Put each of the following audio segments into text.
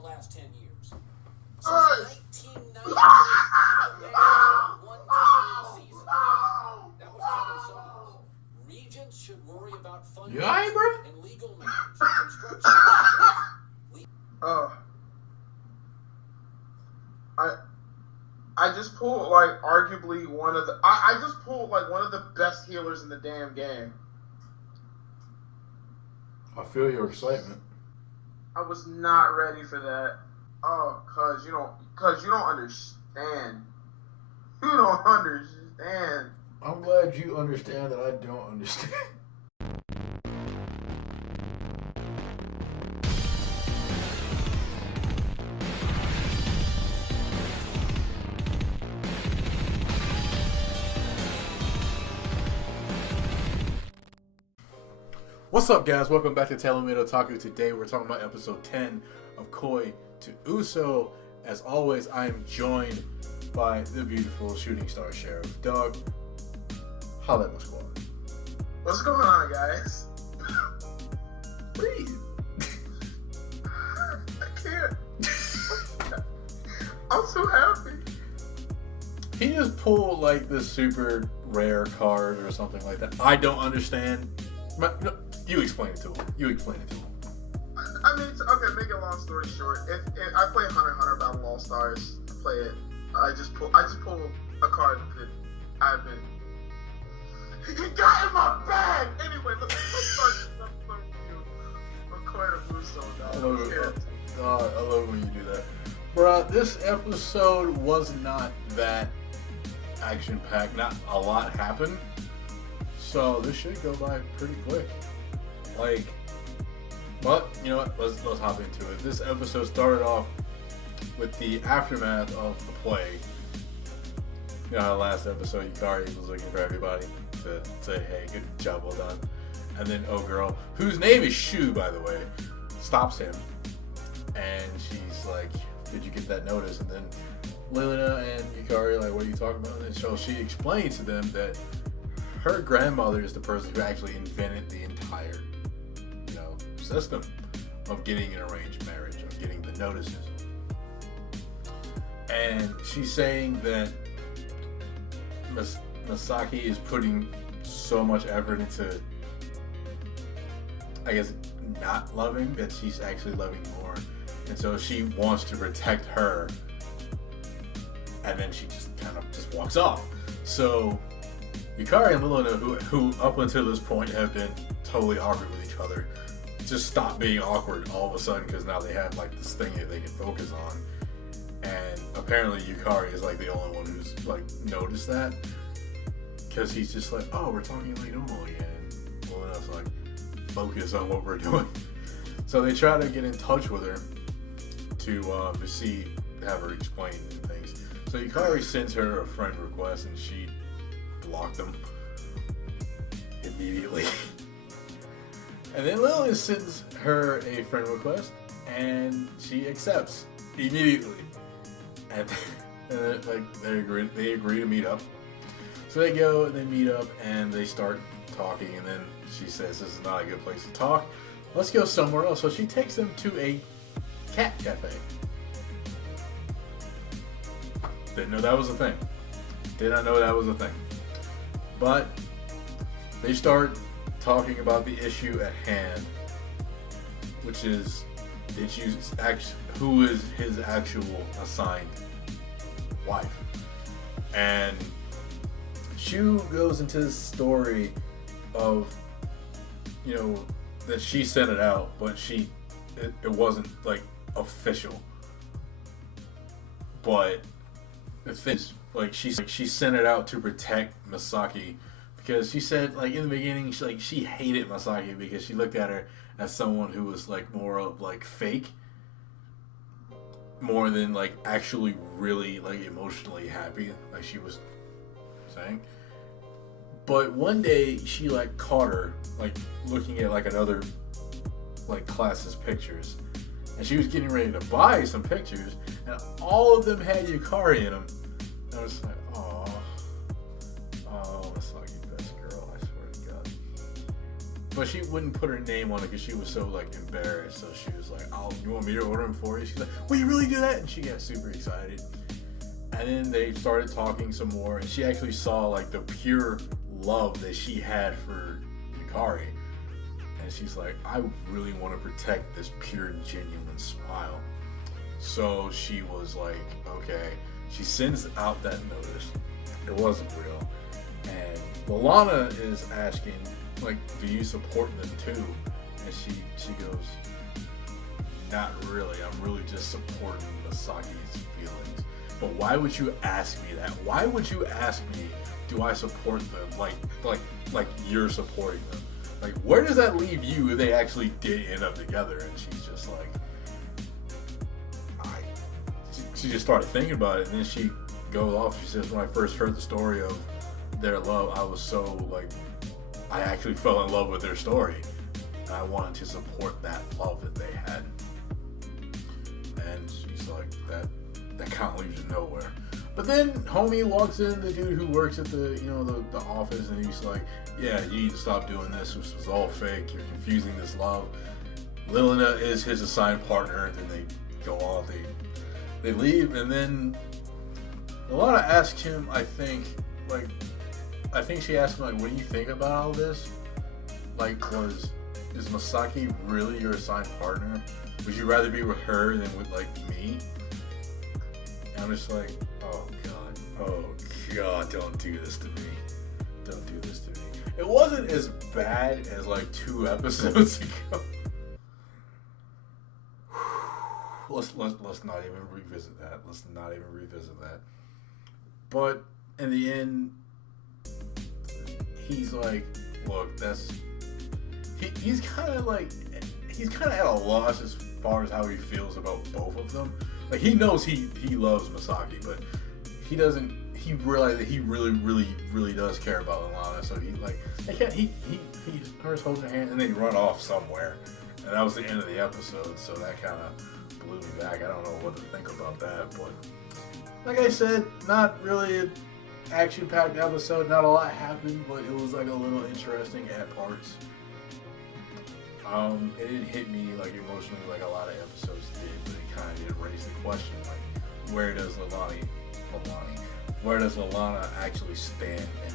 the last 10 years. Since 1990, one season. That was Kevin Summers. Regents should worry about funding and legal matters, construction I just pulled like arguably one of the I just pulled like one of the best healers in the damn game. I feel your excitement. I was not ready for that. Oh, cause you don't understand. You don't understand. I'm glad you understand that I don't understand. What's up, guys? Welcome back to TaylorMadeOtaku. Today we're talking about episode 10 of Koi to Uso. As always, I am joined by the beautiful ShootingStar Sheriff. Dog, holla at my squad. What's going on, guys? Breathe. I can't. I'm so happy. He just pulled like this super rare card or something like that. I don't understand. No, you explain it to him. I mean, okay, make a long story short. If I play Hunter x Hunter Battle All Stars, I play it. I just pull a card that I've been. He got in my bag. Anyway, let's start this episode with Koi to Uso. I love when you do that, bruh. This episode was not that action packed. Not a lot happened. So this should go by pretty quick. But you know what? Let's hop into it. This episode started off with the aftermath of the plague. You know how last episode Yukari was looking for everybody to say, "Hey, good job, well done." And then girl, whose name is Shu, by the way, stops him, and she's like, "Did you get that notice?" And then Lilina and Yukari are like, "What are you talking about?" And so she explained to them that her grandmother is the person who actually invented the entire, system of getting an arranged marriage, of getting the notices. And she's saying that Masaki is putting so much effort into, I guess, not loving, that she's actually loving more. And so she wants to protect her. And then she just kind of walks off. So Yukari and Lilina, who up until this point have been totally awkward with each other, just stop being awkward all of a sudden because now they have like this thing that they can focus on. And apparently Yukari is like the only one who's like noticed that, because he's just like, "Oh, we're talking like normal again." Well, enough like focus on what we're doing. So they try to get in touch with her to have her explain things. So Yukari sends her a friend request and she blocked them immediately. And then Lilith sends her a friend request, and she accepts immediately. And then, they agree to meet up. So they go and they meet up, and they start talking. And then she says, "This is not a good place to talk. Let's go somewhere else." So she takes them to a cat cafe. Didn't know that was a thing. Did not know that was a thing. But they start talking about the issue at hand, which is who is his actual assigned wife. And Shu goes into this story of, that she sent it out, but it wasn't like official. But the thing is, like, she sent it out to protect Masaki. Because she said, like, in the beginning, she hated Masaki because she looked at her as someone who was, like, more of, like, fake. More than, like, actually really, like, emotionally happy, like she was saying. But one day, she, like, caught her, like, looking at, like, another, like, class's pictures. And she was getting ready to buy some pictures, and all of them had Yukari in them. And I was like, oh, Masaki, best girl, I swear to God. But she wouldn't put her name on it because she was so like embarrassed. So she was like, "Oh, you want me to order them for you?" She's like, "Will you really do that?" And she got super excited. And then they started talking some more, and she actually saw like the pure love that she had for Yukari. And she's like, "I really want to protect this pure, genuine smile." So she was like, okay. She sends out that notice. It wasn't real. And Lalana is asking, like, do you support them too? And she goes, not really. I'm really just supporting Masaki's feelings. But why would you ask me that? Why would you ask me, do I support them? Like you're supporting them. Like, where does that leave you if they actually did end up together? And she's just like, she just started thinking about it, and then she goes off. She says, when I first heard the story of their love, I was so like, I actually fell in love with their story, and I wanted to support that love that they had. And she's like, that kind of leaves you nowhere. But then homie walks in, the dude who works at the the office, and he's like, yeah, you need to stop doing this. This was all fake. You're confusing this love. Lilina is his assigned partner. Then they go off. They leave, and then Lalana asked him, I think she asked him, like, what do you think about all this? Like, is Masaki really your assigned partner? Would you rather be with her than with, like, me? And I'm just like, oh God, don't do this to me. Don't do this to me. It wasn't as bad as, like, 2 episodes ago. Let's not even revisit that. Let's not even revisit that. But in the end, he's like, look, he's kind of at a loss as far as how he feels about both of them. Like, he knows he loves Masaki, but he realized that he really does care about Lalana. So he's like, he starts holding her hand, and then he run off somewhere. And that was the end of the episode, so that kind of blew me back. I don't know what to think about that, but like I said, not really an action-packed episode. Not a lot happened, but it was like a little interesting at parts. It didn't hit me like emotionally like a lot of episodes did, but it kind of did raise the question, like, where does Lalana actually stand in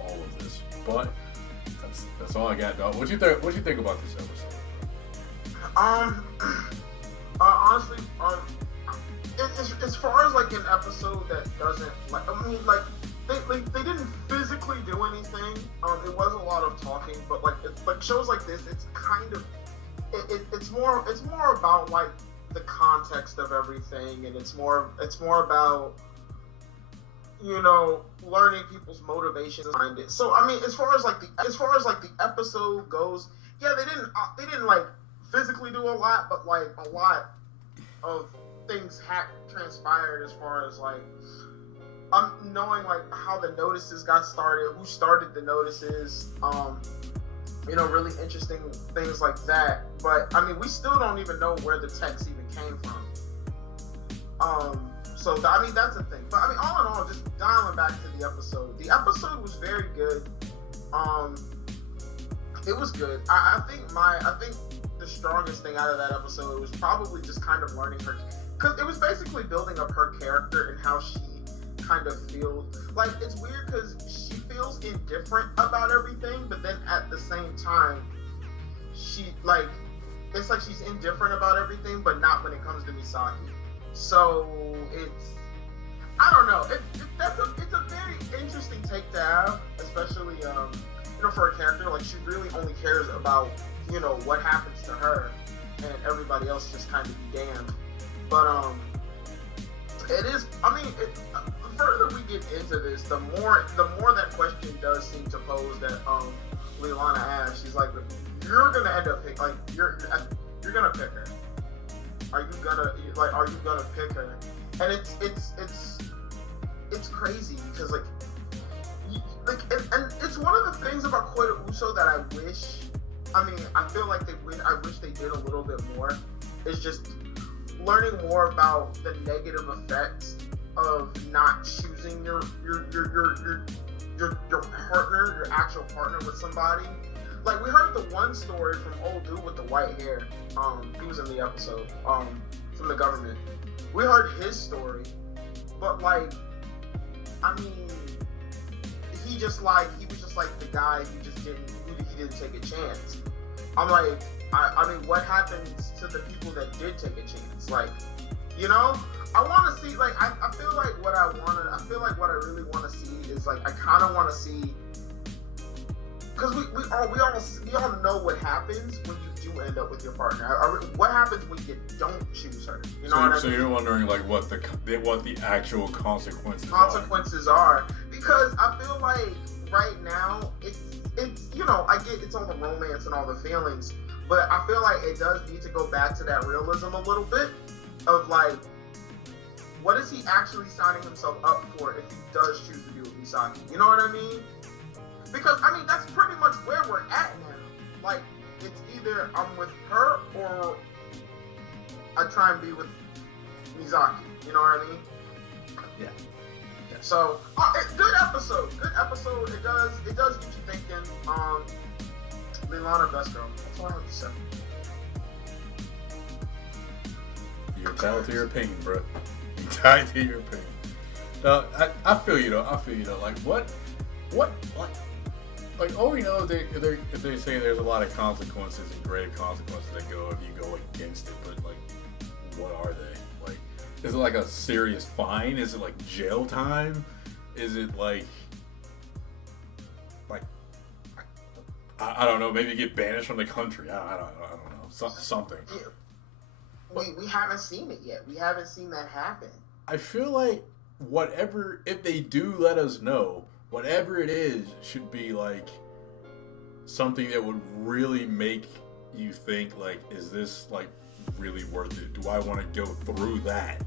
all of this? But that's all I got, dog. What you think about this episode? Honestly, as far as like an episode that doesn't they didn't physically do anything. It was a lot of talking, but like shows like this, it's kind of it's more about like the context of everything, and it's more about learning people's motivations behind it. So I mean, as far as like the episode goes, yeah, they didn't like physically do a lot, but like a lot of things had transpired as far as like knowing like how the notices got started, who started the notices, really interesting things like that. But I mean, we still don't even know where the text even came from. So I mean, that's a thing. But I mean, all in all, just dialing back to the episode was very good. It was good. I think the strongest thing out of that episode was probably just kind of learning her, because it was basically building up her character and how she kind of feels. Like, it's weird because she feels indifferent about everything, but then at the same time, it's like she's indifferent about everything, but not when it comes to Misaki. So I don't know. It's a very interesting take to have, especially for a character. Like, she really only cares about what happens to her, and everybody else just kind of be damned. But it is. I mean, the further we get into this, the more that question does seem to pose that Lalana asks. She's like, you're gonna end up you're gonna pick her. Are you gonna pick her? And it's crazy because and it's one of the things about Koido Uso that I feel like I wish they did a little bit more, is just learning more about the negative effects of not choosing your partner, your actual partner with somebody. like we heard the one story from old dude with the white hair. He was in the episode. From the government. We heard his story, but like, I mean, he was just like the guy who didn't take a chance. I'm like, I mean, what happens to the people that did take a chance? Like, you know, I want to see, like, I feel like what I really want to see is, like, I kind of want to see, because we all know what happens when you do end up with your partner. What happens when you don't choose her? You know what I mean? So you're wondering, like, what the actual consequences are. Because I feel like right now, it's you know, I get it's all the romance and all the feelings, but I feel like it does need to go back to that realism a little bit of, like, what is he actually signing himself up for if he does choose to be with Misaki? You know what I mean? Because, I mean, that's pretty much where we're at now. Like, it's either I'm with her or I try and be with Misaki. You know what I mean? Yeah. So, good episode. It does get you thinking. Leilana, best girl. That's all I have to say. You're entitled to your opinion, bro. You're entitled to your opinion. No, I feel you though. Like what? Like all we know if they say there's a lot of consequences and grave consequences that go if you go against it, but like, what are they? Like, is it like a serious fine? Is it like jail time? Is it like I don't know, maybe get banished from the country? I don't know. Something. Yeah. We haven't seen it yet. We haven't seen that happen. I feel like if they do let us know, whatever it is should be like something that would really make you think, like, is this like really worth it? Do I want to go through that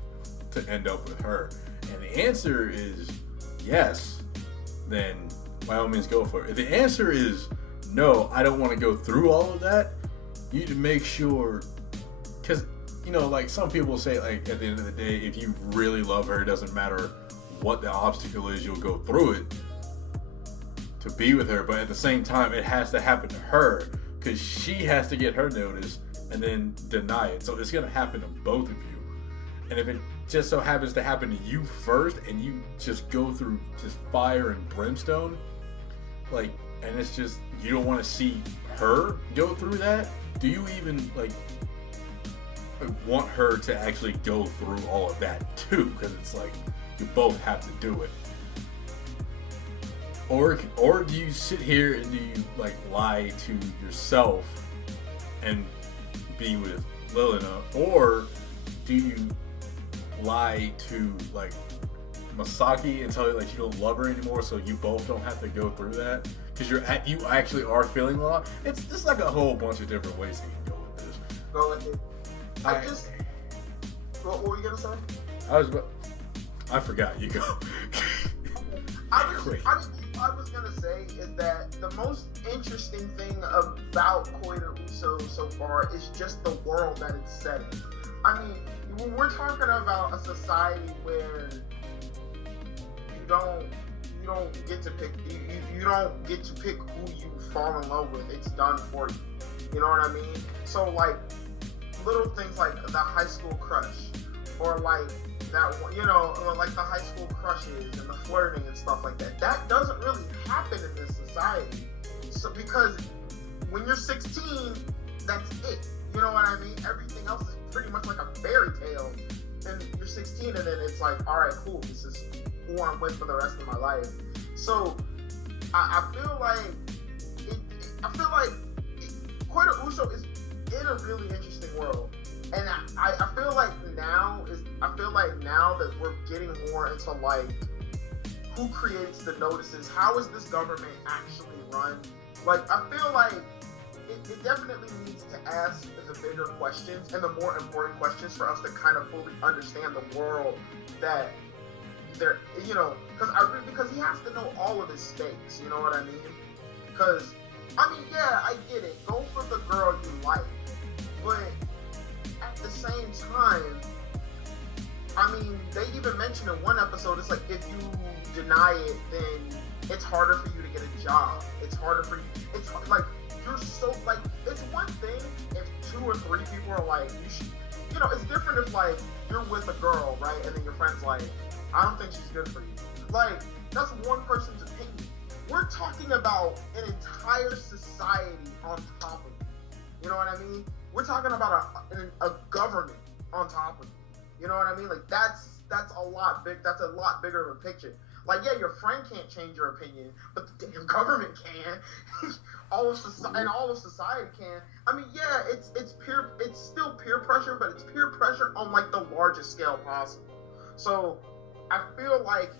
to end up with her? And the answer is yes, then by all means go for it. If the answer is no, I don't want to go through all of that, you need to make sure, because, you know, like some people say, like, at the end of the day, if you really love her, it doesn't matter what the obstacle is, you'll go through it to be with her. But at the same time, it has to happen to her, because she has to get her notice and then deny it. So it's going to happen to both of you. And if it just so happens to happen to you first and you just go through just fire and brimstone, like, and it's just, you don't want to see her go through that, do you even, like, want her to actually go through all of that too? Because it's like, you both have to do it. Or do you sit here and do you, like, lie to yourself and be with Lilina? Or do you lie to, like, Masaki and tell her, like, you don't love her anymore, so you both don't have to go through that? Because you actually are feeling a lot. It's just like a whole bunch of different ways you can go with this. Go with it. What were you gonna say? I forgot. You go. I was gonna say is that the most interesting thing about Koida Uso so far is just the world that it's set in. I mean, when we're talking about a society where you don't get to pick you don't get to pick who you fall in love with. It's done for you. You know what I mean? So, like, little things like the high school crush, or like that, you know, or like the high school crushes and the flirting and stuff like that. That doesn't really happen in this society. So, because when you're 16, that's it. You know what I mean? Everything else is pretty much like a fairy tale. And you're 16, and then it's like, all right, cool. This is who I'm with for the rest of my life. So I feel like Koida Uso is in a really interesting world, and I feel like now that we're getting more into, like, who creates the notices, how is this government actually run? Like, I feel like it definitely needs to ask the bigger questions and the more important questions for us to kind of fully understand the world that they're, you know, because he has to know all of his stakes, you know what I mean? Because, I mean, yeah, I get it. Go for the girl you like. But at the same time, I mean, they even mentioned in one episode, it's like, if you deny it, then it's harder for you to get a job. It's harder for you. It's like, you're so, like, it's one thing if 2 or 3 people are like, you should, you know, it's different if, like, you're with a girl, right, and then your friend's like, I don't think she's good for you. Like, that's one person's opinion. We're talking about an entire society on top of you. You know what I mean? We're talking about a government on top of you. You know what I mean? Like, that's a lot big. That's a lot bigger of a picture. Like, yeah, your friend can't change your opinion, but the damn government can. all of society can. I mean, yeah, it's still peer pressure, but it's peer pressure on like the largest scale possible. So I feel like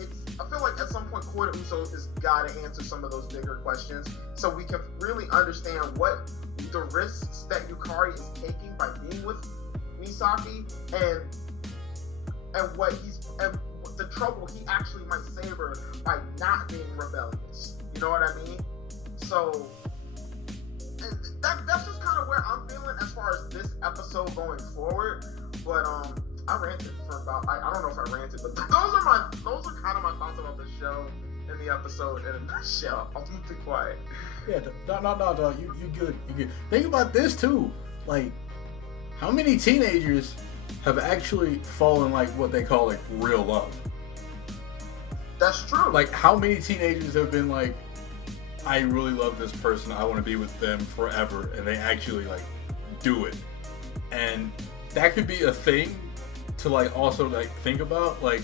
at some point Koda Uso has got to answer some of those bigger questions so we can really understand what the risks that Yukari is taking by being with Misaki and what the trouble he actually might save her by not being rebellious. You know what I mean? So that's just kind of where I'm feeling as far as this episode going forward. But I ranted for about I don't know if I ranted, but those are kind of my thoughts about the show and the episode in a nutshell. I'll be quiet. Yeah, no, you good. Think about this too. Like, how many teenagers have actually fallen like what they call like real love? That's true. Like, how many teenagers have been like, I really love this person, I want to be with them forever, and they actually like do it. And that could be a thing to like also like think about. Like,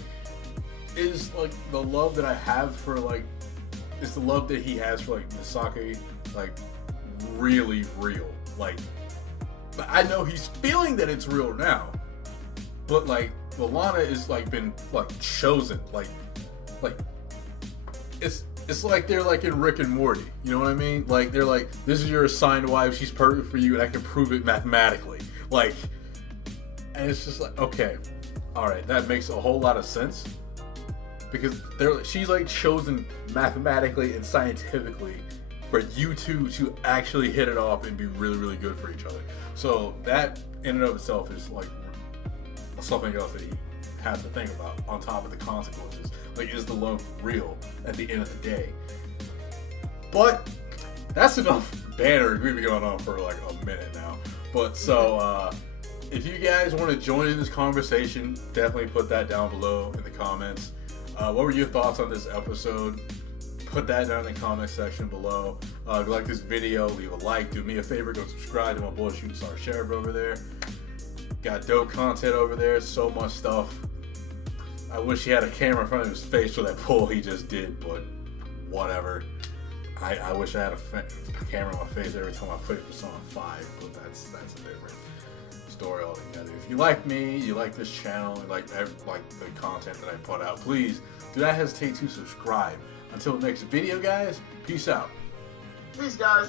is like the love that I have for like, is the love that he has for like Misaki like really real? Like, but I know he's feeling that it's real now, but like Lana is like been like chosen, like it's like they're like in Rick and Morty, you know what I mean? Like, they're like, this is your assigned wife, she's perfect for you, and I can prove it mathematically. Like, and it's just like, okay, all right, that makes a whole lot of sense, because she's like chosen mathematically and scientifically for you two to actually hit it off and be really, really good for each other. So that in and of itself is like something else that he has to think about on top of the consequences. Like, is the love real at the end of the day? But that's enough banter. We've been going on for like a minute now. But so if you guys want to join in this conversation, definitely put that down below in the comments. What were your thoughts on this episode? Put that down in the comment section below. If you like this video, leave a like. Do me a favor, go subscribe to my boy ShootingStar Sheriff over there. Got dope content over there, so much stuff. I wish he had a camera in front of his face for that pull he just did, but whatever. I wish I had a camera in my face every time I put Persona 5, but that's a different story altogether. If you like me, you like this channel, you like the content that I put out, please do not hesitate to subscribe. Until the next video, guys, peace out. Peace, guys.